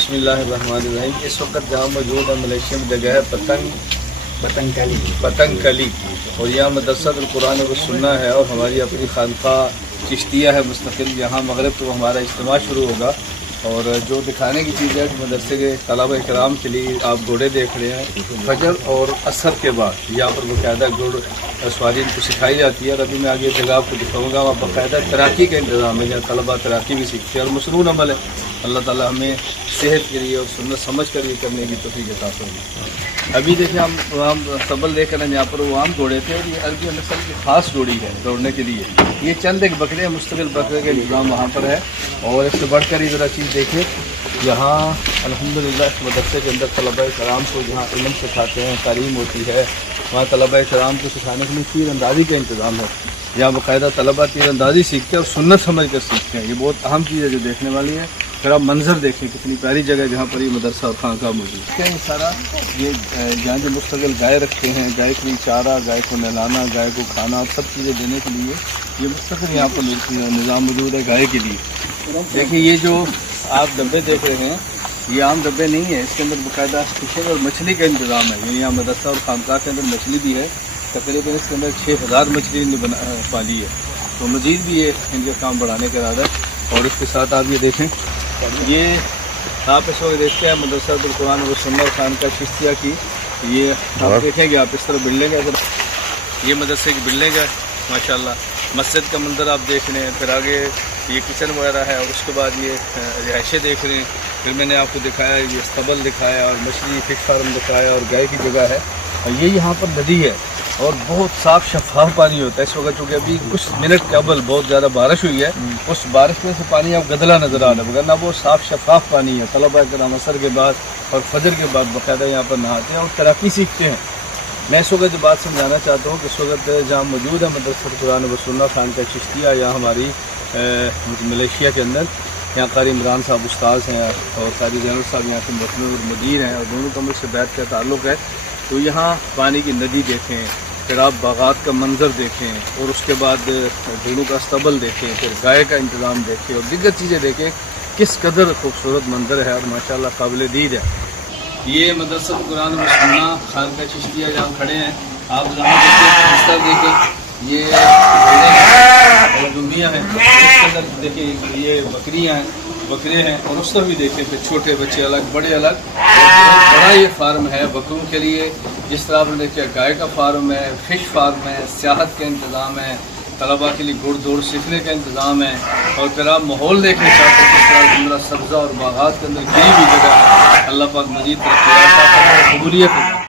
बिस्मिल्लाहिर्रहमानिर्रहीम। इस वक्त जहाँ मौजूद है मलेशिया में जगह है पतंग कली और यहाँ मदरसतुल कुरान व सुन्ना है और हमारी अपनी खानक़ाह चिश्तिया है मुस्तकिल। यहाँ मगरिब तो हमारा इज्तिमा शुरू होगा और जो दिखाने की चीज़ है कि मदरसे के तलबा इकराम के लिए आप घोड़े देख रहे हैं। फजर और असर के बाद यहाँ पर बाकायदा घोड़ सवारी इनको सिखाई जाती है और अभी मैं आगे जगह आपको दिखाऊंगा। वहाँ बाकायदा तैराकी का इंतज़ाम है जहाँ तलबा तैराकी भी सीखते हैं और मसनून अमल है। अल्लाह ताला हमें सेहत के लिए और सुन्नत समझ कर भी करने की तौफीक अता फरमाए। अभी देखिए हम सबल देख रहे हैं यहाँ पर वो आम घोड़े थे और ये अरबी नस्ल की ख़ास घोड़ी है दौड़ने के लिए। ये चंद एक बकरे मुस्तकिल बकरे का इंतज़ाम वहाँ पर है। और इससे बढ़कर इधर चीज़ देखिए, यहाँ अल्हम्दुलिल्लाह इस मदरसे के अंदर तलबा कराम को जहाँ इल्म सिखाते हैं, तालीम होती है, वहाँ तलबा कराम को सिखाने के लिए तीरंदाजी का इंतज़ाम है। यहाँ बाकायदा तलबा तीरंदाजी सीखते हैं और सुन्नत समझ कर सीखते हैं। ये बहुत अहम चीज़ है जो देखने वाली है। फिर आप मंजर देखें कितनी प्यारी जगह जहाँ पर ये मदरसा और खानक़ाह मौजूद है। ये सारा ये जहाँ जो मुस्तकिल गाय रखते हैं, गाय के लिए चारा, गाय को नहलाना, गाय को खाना, सब चीज़ें देने के लिए ये मुस्तकिल यहाँ पर निज़ाम मौजूद है गाय के लिए। देखिए ये जो आप डब्बे देख रहे हैं ये आम डब्बे नहीं है, इसके अंदर बाकायदा फिशिंग और मछली का इंतज़ाम है। यानी यहाँ मदरसा और खानक़ाह के अंदर मछली भी है। तकरीबन इसके अंदर 6000 मछली पाली है। तो मज़ीद भी ये इनका काम बढ़ाने का इरादा है। और इसके साथ आप ये देखें, ये आप इस वक्त देखते हैं मदरसतुल कुरान व सुन्ना खानक़ाह चिश्तिया की। ये आप देखेंगे, आप इस तरह बिल्डिंग है, ये मदरसे की बिल्डिंग है माशाल्लाह। मस्जिद का मंजर आप देख रहे हैं, फिर आगे ये किचन वगैरह है और उसके बाद ये रिहाइशें देख रहे हैं। फिर मैंने आपको दिखाया ये अस्तबल दिखाया और मछली फिश फार्म दिखाया और गाय की जगह है। और ये यहाँ पर नदी है और बहुत साफ़ शफाफ पानी होता है। इस वक्त चूँकि अभी कुछ मिनट कबल बहुत ज़्यादा बारिश हुई है, उस बारिश में से पानी अब गदला नज़र आ रहा है, वरना वो साफ़ शफाफ पानी है। तलबा कराम असर के बाद और फजर के बाद बाकायदा यहाँ पर नहाते हैं और तैराकी सीखते हैं। मैं इस वक्त जो बात समझाना चाहता हूँ कि इस वक्त जहाँ मौजूद है मदरसतुल कुरान व सुन्ना खानक़ाह चिश्तिया यहाँ हमारी मलेशिया के अंदर, यहाँ कारी इमरान साहब उस्ताद हैं और कारी जैनुल साहब यहाँ के मदीर हैं और दोनों का मुझसे बैठ का ताल्लुक़ है। तो यहाँ पानी की नदी देखें, फिर आप बागात का मंजर देखें और उसके बाद दोनों का अस्तबल देखें, फिर गाय का इंतज़ाम देखें और दीगर चीज़ें देखें। किस कदर खूबसूरत मंजर है और माशाल्लाह काबिल दीद है। ये मदरसतुल कुरान व सुन्ना खानक़ाह चिश्तिया जहाँ खड़े हैं, आप जहाँ देखें ये और डुमियाँ हैं, इसके अंदर देखिए ये बकरियाँ हैं, बकरे हैं और उस तरफ भी देखें फिर छोटे बच्चे अलग बड़े अलग। बड़ा ये फार्म है बकरों के लिए। जिस तरह आपने देखा गाय का फार्म है, फ़िश फार्म है, सियाहत का इंतज़ाम है, तलबा के लिए घुड़ दौड़ सीखने का इंतज़ाम है। और फिर आप माहौल देखना चाहते हैं किस तरह जुमरा सब्ज़ा और बागात के अंदर घिरी हुई जगह। अल्लाह पाक मज़ीद तरक्की कबूलियत